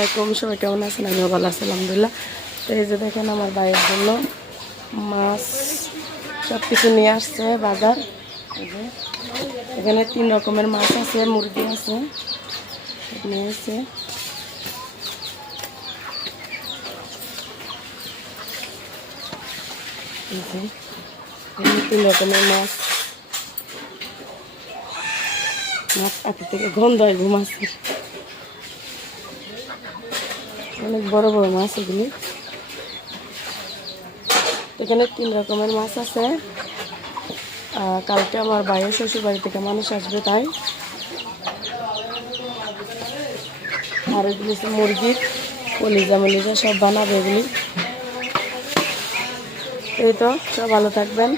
আলাইকুম, সবাই কেমন আছেন? আমিও ভালো আছি আলহামদুলিল্লাহ। তো এই যে দেখেন আমার ভাইয়ের জন্য মাছ সব কিছু নিয়ে আসছে বাজার। এখানে 3 রকমের মাছ আছে, মুরগি আছে, নিয়ে এসে এই যে 3 রকমের মাছ। মাছ কাছে থেকে গন্ধ হয় মাছের, অনেক বড় বড় মাছ এগুলি। এখানে 3 রকমের মাছ আছে। কালকে আমার ভাইয়ের শ্বশুর বাড়ি থেকে মানুষ আসবে, তাই আর এগুলি হচ্ছে মুরগির কলিজা মলিজা সব বানাবে এগুলি। এই তো, সব ভালো থাকবেন।